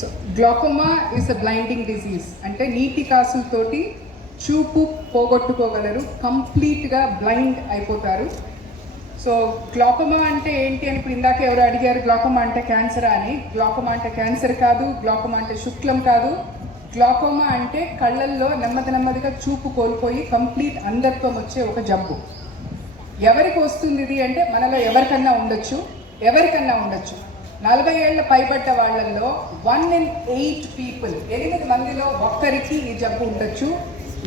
So glaucoma is a blinding disease. అంటే నీటి కాసులతోటి చూపు పోగొట్టుకోగలరు, కంప్లీట్గా బ్లైండ్ అయిపోతారు. సో గ్లాకోమా అంటే ఏంటి అని ఇప్పుడు ఇందాక ఎవరు అడిగారు, గ్లాకోమా అంటే క్యాన్సరా అని. గ్లాకోమా అంటే క్యాన్సర్ కాదు, గ్లాకోమా అంటే శుక్లం కాదు. గ్లాకోమా అంటే కళ్ళల్లో నెమ్మదిగా చూపు కోల్పోయి కంప్లీట్ అంధత్వం వచ్చే ఒక జబ్బు. ఎవరికి వస్తుంది ఇది అంటే మనలో ఎవరికన్నా ఉండొచ్చు. 40 ఏళ్ల పైబడ్డ వాళ్ళల్లో 1 in 8 పీపుల్, 8 మందిలో ఒక్కరికి ఈ జబ్బు ఉండొచ్చు.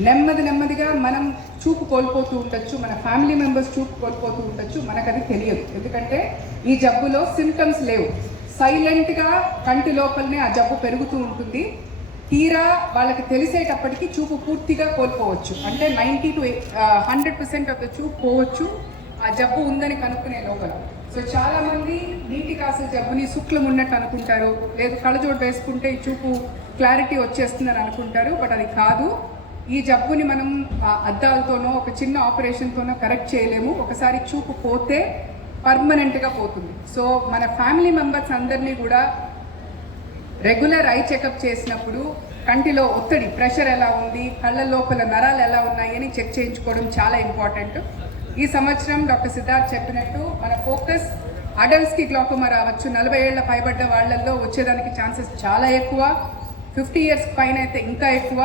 నెమ్మదిగా మనం చూపు కోల్పోతూ ఉండొచ్చు, మన ఫ్యామిలీ మెంబర్స్ చూపు కోల్పోతూ ఉండొచ్చు. మనకు అది తెలియదు, ఎందుకంటే ఈ జబ్బులో సిమ్టమ్స్ లేవు. సైలెంట్గా కంటి లోపలనే ఆ జబ్బు పెరుగుతూ ఉంటుంది. తీరా వాళ్ళకి తెలిసేటప్పటికి చూపు పూర్తిగా కోల్పోవచ్చు. అంటే 90 to 100% ఆఫ్ ద చూపు పోవచ్చు ఆ జబ్బు ఉందని కనుక్కునే లోపల. సో చాలామంది నీటి కాసిన జబ్బుని శుక్లం ఉన్నట్టు అనుకుంటారు, లేదు కళ్ళజోడు వేసుకుంటే ఈ చూపు క్లారిటీ వచ్చేస్తుందని అనుకుంటారు. బట్ అది కాదు. ఈ జబ్బుని మనం అద్దాలతోనో ఒక చిన్న ఆపరేషన్తోనో కరెక్ట్ చేయలేము. ఒకసారి చూపు పోతే పర్మనెంట్గా పోతుంది. సో మన ఫ్యామిలీ మెంబర్స్ అందరినీ కూడా రెగ్యులర్ ఐ చెకప్ చేసినప్పుడు కంటిలో ఒత్తిడి, ప్రెషర్ ఎలా ఉంది, కళ్ళ లోపల నరాలు ఎలా ఉన్నాయి అని చెక్ చేయించుకోవడం చాలా ఇంపార్టెంట్. ఈ సంవత్సరం డాక్టర్ సిద్ధార్థ్ చెప్పినట్టు మన ఫోకస్ అడల్ట్స్కి గ్లాకోమా రావచ్చు. 40 ఏళ్ల పైబడ్డ వాళ్ళల్లో వచ్చేదానికి ఛాన్సెస్ చాలా ఎక్కువ. 50 years పైన అయితే ఇంకా ఎక్కువ.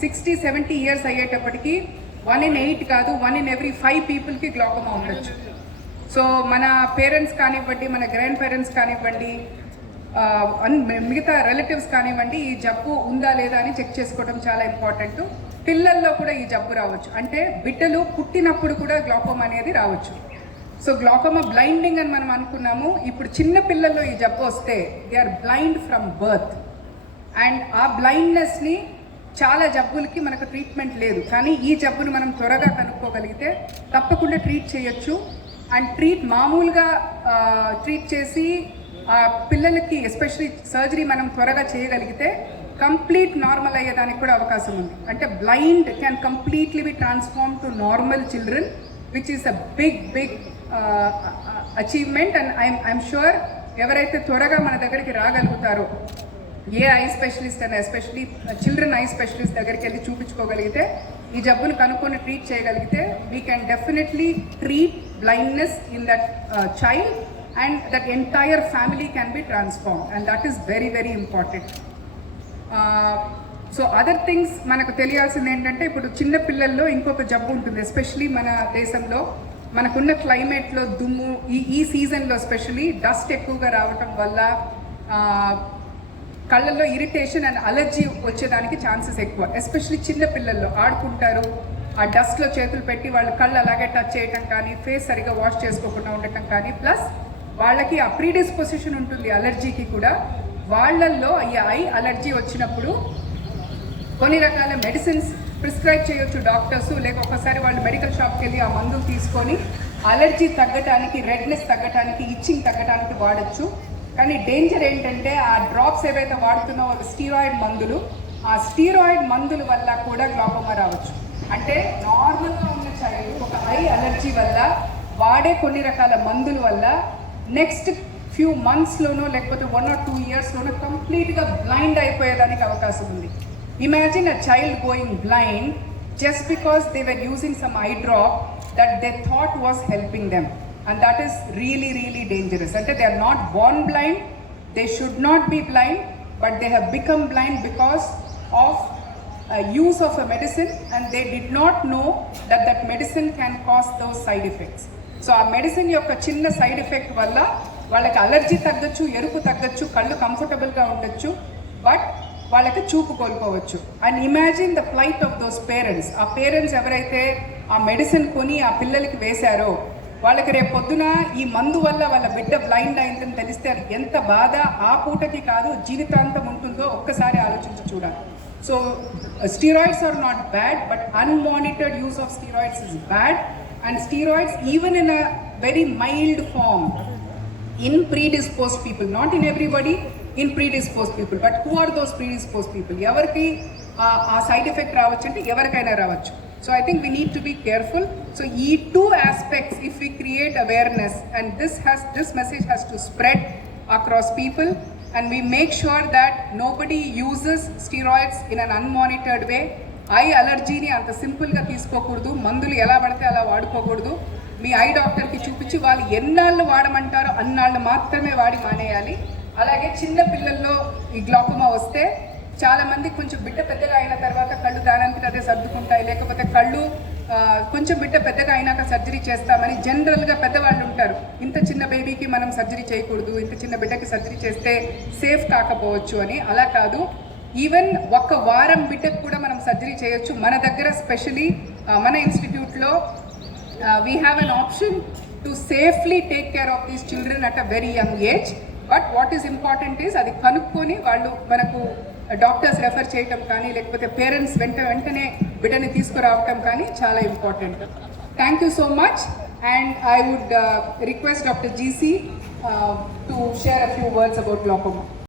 60-70 years అయ్యేటప్పటికి 1 in 8 కాదు, 1 in every 5 పీపుల్కి గ్లాకోమా ఉండొచ్చు. సో మన పేరెంట్స్ కానివ్వండి, మన గ్రాండ్ పేరెంట్స్ కానివ్వండి, మిగతా రిలేటివ్స్ కానివ్వండి, ఈ జబ్బు ఉందా లేదా అని చెక్ చేసుకోవడం చాలా ఇంపార్టెంట్. పిల్లల్లో కూడా ఈ జబ్బు రావచ్చు. అంటే బిడ్డలు పుట్టినప్పుడు కూడా గ్లాకోమా అనేది రావచ్చు. సో గ్లాకోమా బ్లైండింగ్ అని మనం అనుకున్నాము. ఇప్పుడు చిన్న పిల్లల్లో ఈ జబ్బు వస్తే they are blind from birth. And ఆ బ్లైండ్నెస్ని చాలా జబ్బులకి మనకు ట్రీట్మెంట్ లేదు. కానీ ఈ జబ్బును మనం త్వరగా కనుక్కోగలిగితే తప్పకుండా ట్రీట్ చేయొచ్చు. అండ్ మామూలుగా ట్రీట్ చేసి ఆ పిల్లలకి ఎస్పెషలీ సర్జరీ మనం త్వరగా చేయగలిగితే కంప్లీట్ నార్మల్ అయ్యేదానికి కూడా అవకాశం ఉంది. అంటే blind can completely be transform to normal children, which is a big achievement. And I'm sure ఎవరైతే త్వరగా మన దగ్గరికి రాగలుగుతారో, ఏ ఐ స్పెషలిస్ట్ అని, ఎస్పెషలీ చిల్డ్రన్ ఐ స్పెషలిస్ట్ దగ్గరికి వెళ్ళి చూపించుకోగలిగితే, ఈ జబ్బును కనుక్కొని ట్రీట్ చేయగలిగితే, we can definitely treat blindness in that child, and that entire family can be transformed, and that is very important. So other things మనకు తెలియాల్సింది ఏంటంటే, ఇప్పుడు చిన్న పిల్లల్లో ఇంకొక జబ్బు ఉంటుంది. ఎస్పెషలీ మన దేశంలో మనకున్న క్లైమేట్లో దుమ్ము, ఈ సీజన్లో ఎస్పెషలీ డస్ట్ ఎక్కువగా రావటం వల్ల కళ్ళల్లో ఇరిటేషన్ అండ్ అలర్జీ వచ్చేదానికి ఛాన్సెస్ ఎక్కువ. ఎస్పెషలీ చిన్న పిల్లల్లో ఆడుకుంటారు, ఆ డస్ట్లో చేతులు పెట్టి వాళ్ళ కళ్ళు అలాగే టచ్ చేయటం కానీ, ఫేస్ సరిగా వాష్ చేసుకోకుండా ఉండటం కానీ, ప్లస్ వాళ్ళకి ఆ ప్రీడిస్పోజిషన్ ఉంటుంది అలర్జీకి కూడా. వాళ్ళల్లో ఈ ఐ అలర్జీ వచ్చినప్పుడు కొన్ని రకాల మెడిసిన్స్ ప్రిస్క్రైబ్ చేయొచ్చు డాక్టర్స్, లేక ఒకసారి వాళ్ళు మెడికల్ షాప్కి వెళ్ళి ఆ మందులు తీసుకొని అలర్జీ తగ్గటానికి, రెడ్నెస్ తగ్గటానికి, ఇచ్చింగ్ తగ్గటానికి వాడచ్చు. కానీ డేంజర్ ఏంటంటే, ఆ డ్రాప్స్ ఏవైతే వాడుతున్నావో స్టీరాయిడ్ మందులు, ఆ స్టీరాయిడ్ మందుల వల్ల కూడా గ్లాకోమా రావచ్చు. అంటే నార్మల్గా ఉన్న చైల్డ్ ఒక ఐ అలర్జీ వల్ల వాడే కొన్ని రకాల మందుల వల్ల నెక్స్ట్ ఫ్యూ మంత్స్లోనో లేకపోతే 1 or 2 yearsలోనో కంప్లీట్గా బ్లైండ్ అయిపోయేదానికి అవకాశం ఉంది. Imagine a child going blind just because they were using some eye drop that they thought was helping them, and that is really dangerous. అంటే they are not born blind, they should not be blind, but they have become blind because of use of a medicine, and they did not know that medicine can cause those side effects. So ఆ medicine యొక్క చిన్న side effect వల్ల వాళ్ళకి allergy తగ్గచ్చు, ఎరుపు తగ్గచ్చు, కళ్ళు కంఫర్టబుల్గా ఉండొచ్చు, but వాళ్ళకి చూపు కోల్పోవచ్చు. And imagine the flight of those parents. ఆ పేరెంట్స్ ఎవరైతే ఆ మెడిసిన్ కొని ఆ పిల్లలకి వేశారో, వాళ్ళకి రేపు పొద్దున ఈ మందు వల్ల వాళ్ళ బిడ్డ బ్లైండ్ అయిందని తెలిస్తే అది ఎంత బాధ, ఆ పూటకి కాదు జీవితాంతం ఉంటుందో ఒక్కసారి ఆలోచించి చూడాలి. So steroids are not bad, but unmonitored use of steroids is bad. And steroids, even in a very mild form, in predisposed people, not in everybody, in predisposed people. But who are those predisposed people? Evarki aa side effect ravachante evarkaina ravachu. So I think we need to be careful. So these two aspects, if we create awareness, and this message has to spread across people, and we make sure that nobody uses steroids in an unmonitored way. Eye అలర్జీని అంత సింపుల్గా తీసుకోకూడదు, మందులు ఎలా పడితే అలా వాడుకోకూడదు. Me I డాక్టర్కి చూపించి వాళ్ళు ఎన్నాళ్ళు వాడమంటారో అన్నాళ్ళు మాత్రమే వాడి మానేయాలి. అలాగే చిన్న పిల్లల్లో ఈ గ్లాకోమా వస్తే చాలామంది కొంచెం బిడ్డ పెద్దగా అయిన తర్వాత కళ్ళు దానంతట అదే సర్దుకుంటాయి, లేకపోతే కళ్ళు కొంచెం బిడ్డ పెద్దగా అయినాక సర్జరీ చేస్తామని జనరల్గా పెద్దవాళ్ళు ఉంటారు. ఇంత చిన్న బేబీకి మనం సర్జరీ చేయకూడదు, ఇంత చిన్న బిడ్డకి సర్జరీ చేస్తే సేఫ్ కాకపోవచ్చు అని. అలా కాదు, ఈవెన్ ఒక్క వారం బిడ్డకు కూడా మనం సర్జరీ చేయొచ్చు. మన దగ్గర స్పెషలీ మన ఇన్స్టిట్యూట్లో we have an option to safely take care of these children at a very young age. But what is important is అది కనుక్కొని వాళ్ళు మనకు డాక్టర్స్ రెఫర్ చేయటం కానీ, లేకపోతే పేరెంట్స్ వెంటనే బిడ్డని తీసుకురావటం కానీ చాలా important. Thank you so much, and I would request doctor GC to share a few words about glaucoma.